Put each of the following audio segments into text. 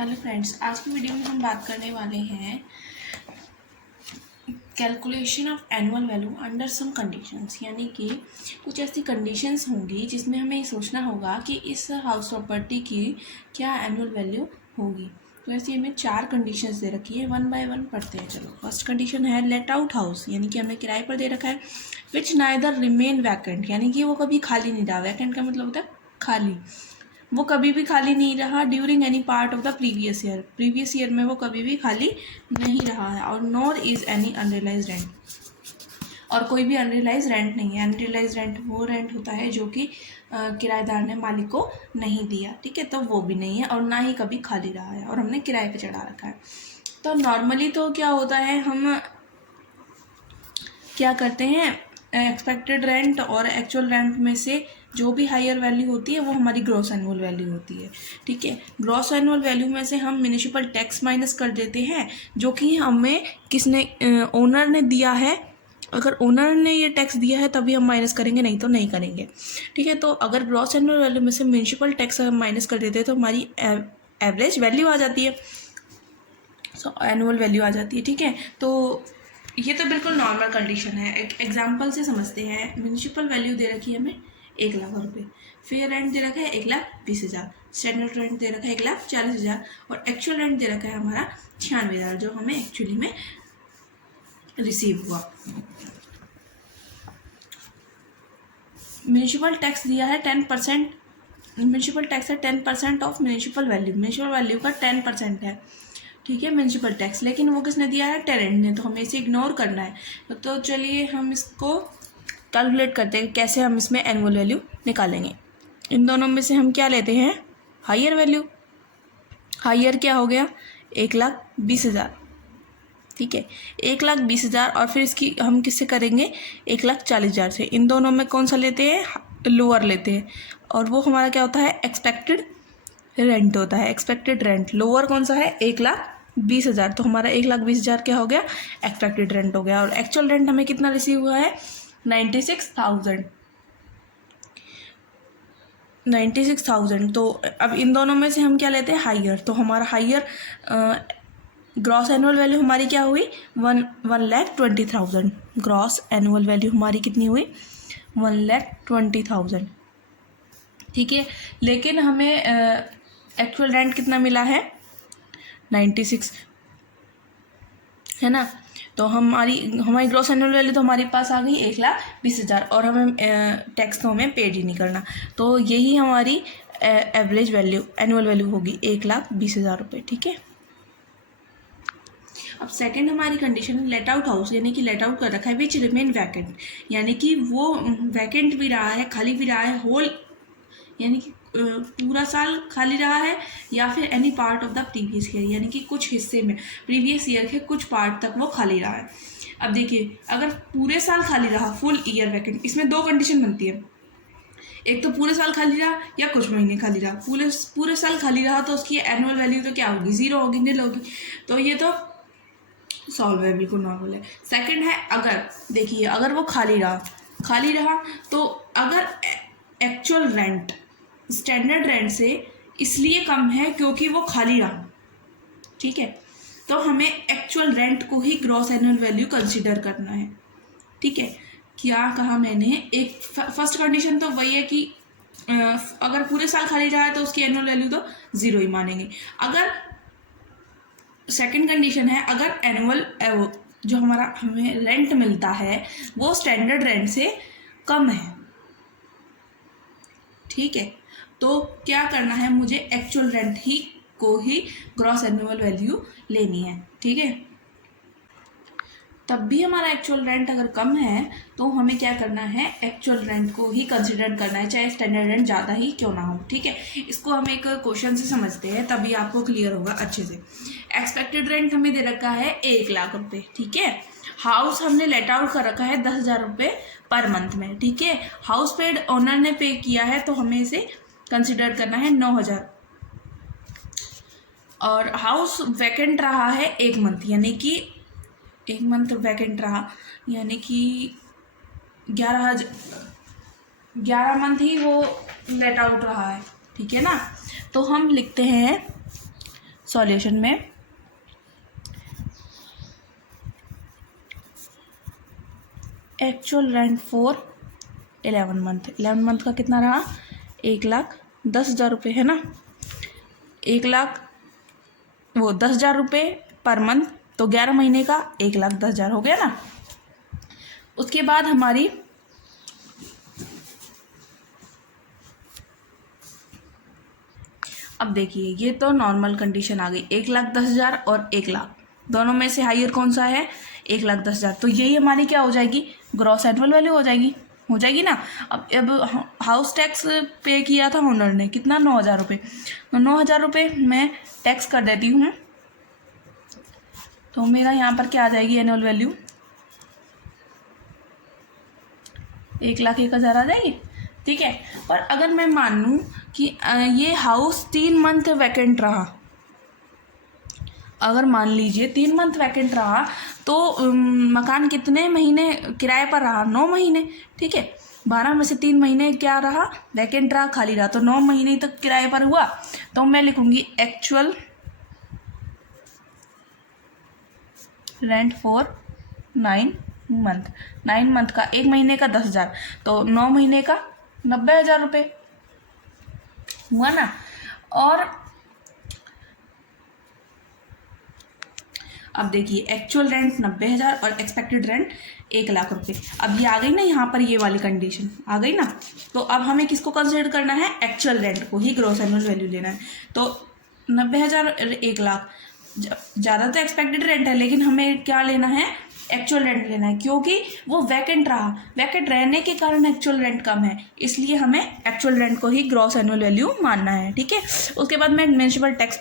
Hello friends, आज की video में हम बात करने वाले हैं calculation of annual value under some conditions. यानी कि कुछ ऐसी कंडीशंस होंगी जिसमें हमें ये सोचना होगा कि इस हाउस प्रॉपर्टी की क्या एनुअल वैल्यू होगी। तो ऐसी हमें 4 कंडीशंस दे रखी है, वन बाय वन पढ़ते हैं। चलो, फर्स्ट कंडीशन है लेट आउट हाउस, यानी कि हमें किराए पर दे रखा है। विच नाइदर रिमेन वैकेंट, यानी कि वो कभी खाली नहीं रहा। वैकेंट का मतलब होता है खाली, वो कभी भी खाली नहीं रहा during any part of the previous year में वो कभी भी खाली नहीं रहा है। और nor is any unrealise rent, और कोई भी अनरियलाइज रेंट नहीं है। अनरियलाइज रेंट वो रेंट होता है जो कि किराएदार ने मालिक को नहीं दिया, ठीक है, तो वो भी नहीं है और ना ही कभी खाली रहा है और हमने किराए पे चढ़ा रखा है। तो नॉर्मली तो क्या होता है, हम क्या करते हैं, एक्सपेक्टेड रेंट और एक्चुअल रेंट में से जो भी हायर वैल्यू होती है वो हमारी ग्रॉस एनुअल वैल्यू होती है, ठीक है। ग्रॉस एनुअल वैल्यू में से हम म्युनिसिपल टैक्स माइनस कर देते हैं, जो कि हमें किसने, ओनर ने दिया है। अगर ओनर ने ये टैक्स दिया है तभी हम माइनस करेंगे, नहीं तो नहीं करेंगे, ठीक है। तो अगर ग्रॉस एनुअल वैल्यू में से म्युनिसिपल टैक्स हम माइनस कर देते हैं तो हमारी एवरेज वैल्यू आ जाती है, एनुअल वैल्यू आ जाती है, ठीक है। तो ये तो बिल्कुल नॉर्मल कंडीशन है। एक एग्जांपल से समझते हैं। म्यूनिसिपल वैल्यू दे रखी है हमें 1,00,000 रुपये, फेयर रेंट दे रखा है 1,20,000, स्टैंडर्ड रेंट दे रखा है 1,40,000 और एक्चुअल रेंट दे रखा है हमारा 96,000, जो हमें एक्चुअली में रिसीव हुआ। म्यूनिसिपल टैक्स दिया है 10%, म्यूनिसिपल टैक्स है 10% of municipal value, municipal value का 10% है, ठीक है, म्यूनिसिपल टैक्स। लेकिन वो किसने दिया है, टेनेंट ने, तो हमें इसे इग्नोर करना है। तो चलिए हम इसको कैलकुलेट करते हैं कैसे हम इसमें एनुअल वैल्यू निकालेंगे। इन दोनों में से हम क्या लेते हैं, हायर वैल्यू। हायर क्या हो गया, 1,20,000, ठीक है, 1,20,000। और फिर इसकी हम किससे करेंगे, 1,40,000 से। इन दोनों में कौन सा लेते हैं, लोअर लेते हैं, और वो हमारा क्या होता है, एक्सपेक्टेड रेंट होता है। एक्सपेक्टेड रेंट लोअर कौन सा है, 1,20,000, तो हमारा 1,20,000 क्या हो गया, एक्सपेक्टेड रेंट हो गया। और एक्चुअल रेंट हमें कितना रिसीव हुआ है, 96,000। तो अब इन दोनों में से हम क्या लेते हैं, हायर। तो हमारा हायर ग्रॉस एनुअल वैल्यू हमारी क्या हुई, 1,20,000। ग्रॉस एनुअल वैल्यू हमारी कितनी हुई, 1,20,000, ठीक है। लेकिन हमें एक्चुअल रेंट कितना मिला है, 96, है ना। तो हमारी ग्रॉस एनुअल वैल्यू तो हमारे पास आ गई 1,20,000, और हमें टैक्स तो हमें पेड ही नहीं करना। तो यही हमारी एवरेज वैल्यू, एनुअल वैल्यू होगी 1,20,000 रुपये, ठीक है। अब सेकंड हमारी कंडीशन है लेट आउट हाउस, यानी कि लेट आउट कर रखा है विच रिमेन वैकेंट, यानी कि वो वैकेंट भी रहा है, खाली भी रहा है, होल यानी कि पूरा साल खाली रहा है, या फिर any part of the previous year, यानी कि कुछ हिस्से में प्रीवियस ईयर के कुछ पार्ट तक वो खाली रहा है। अब देखिए, अगर पूरे साल खाली रहा, फुल ईयर वैकेंट, इसमें 2 कंडीशन बनती है। एक तो पूरे साल खाली रहा या कुछ महीने खाली रहा। पूरे साल खाली रहा तो उसकी एनुअल वैल्यू तो क्या होगी, 0 होगी, नील होगी। तो ये तो सॉल्व है, बिल्कुल नॉर्मल है। सेकंड है, अगर देखिए अगर वो खाली रहा तो अगर एक्चुअल रेंट स्टैंडर्ड रेंट से इसलिए कम है क्योंकि वो खाली रहा, ठीक है, तो हमें एक्चुअल रेंट को ही ग्रॉस एनुअल वैल्यू कंसीडर करना है, ठीक है। क्या कहा मैंने, एक फर्स्ट कंडीशन तो वही है कि अगर पूरे साल खाली रहा है तो उसकी एनुअल वैल्यू तो 0 ही मानेंगे। अगर सेकंड कंडीशन है, अगर एनुअल जो हमारा हमें रेंट मिलता है वो स्टैंडर्ड रेंट से कम है, ठीक है, तो क्या करना है, मुझे एक्चुअल रेंट को ही ग्रॉस एनुअल वैल्यू लेनी है, ठीक है। तब भी हमारा एक्चुअल रेंट अगर कम है तो हमें क्या करना है, एक्चुअल रेंट को ही कंसिडर करना है, चाहे स्टैंडर्ड रेंट ज़्यादा ही क्यों ना हो, ठीक है। इसको हम एक क्वेश्चन से समझते हैं तभी आपको क्लियर होगा अच्छे से। एक्सपेक्टेड रेंट हमें दे रखा है 1,00,000 रुपये, ठीक है। हाउस हमने लेट आउट कर रखा है 10,000 रुपये पर मंथ में, ठीक है। हाउस पेड ओनर ने पे किया है तो हमें इसे कंसिडर करना है 9,000। और हाउस वैकेंट रहा है 1 मंथ, यानी कि 1 मंथ वैकेंट रहा, यानी कि 11 मंथ ही वो लेट आउट रहा है, ठीक है ना। तो हम लिखते हैं सॉल्यूशन में एक्चुअल रेंट फॉर 11 मंथ का कितना रहा, 1,10,000 रुपये है ना। 10,000 रुपये पर मंथ, तो 11 महीने का 1,10,000 हो गया ना। उसके बाद हमारी अब देखिए ये तो नॉर्मल कंडीशन आ गई, 1,10,000 और 1,00,000 दोनों में से हायर कौन सा है, 1,10,000। तो यही हमारी क्या हो जाएगी, ग्रॉस एनुअल वैल्यू हो जाएगी ना। अब हाउस टैक्स पे किया था ओनर ने कितना, 9,000 रुपये। तो 9,000 रुपये मैं टैक्स कर देती हूँ, तो मेरा यहाँ पर क्या आ जाएगी एनुअल वैल्यू, 1,01,000 आ जाएगी। ठीक है। पर अगर मैं मान लूँ कि ये हाउस 3 मंथ वैकेंट रहा, अगर मान लीजिए 3 मंथ वैकेंट रहा, तो मकान कितने महीने किराए पर रहा, 9 महीने। ठीक है। 12 में से 3 महीने क्या रहा, वैकेंट रहा, खाली रहा, तो 9 महीने तक किराए पर हुआ। तो मैं लिखूंगी actual rent for 9 month. 9 month का, 1 महीने का 10,000, तो 9 महीने का 90,000 रुपये हुआ ना। और अब देखिए एक्चुअल रेंट 90,000 और एक्सपेक्टेड रेंट 1,00,000 रुपये। अब ये आ गई ना यहाँ पर, ये वाली कंडीशन आ गई ना। तो अब हमें किसको कंसिडर करना है, एक्चुअल रेंट को ही ग्रॉस एनुअल वैल्यू लेना है। तो 90,000 1,00,000, ज़्यादा तो एक्सपेक्टेड रेंट है, लेकिन हमें क्या लेना है, एक्चुअल रेंट लेना है, क्योंकि वो वैकेंट रहा, वैकेंट रहने के कारण एक्चुअल रेंट कम है, इसलिए हमें एक्चुअल रेंट को ही ग्रॉस एनुअल वैल्यू मानना है। ठीक है। उसके बाद मैं म्युनिसिपल टैक्स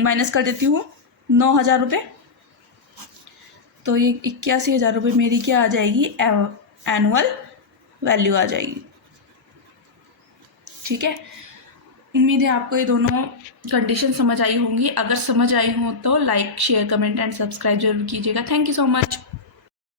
माइनस कर देती हूँ, 9,000 रुपये, तो ये 81,000 रुपये मेरी क्या आ जाएगी, एनुअल वैल्यू आ जाएगी। ठीक है। उम्मीद है आपको ये दोनों कंडीशन समझ आई होंगी। अगर समझ आई हो तो like, share, comment and subscribe जरूर कीजिएगा। Thank you so much.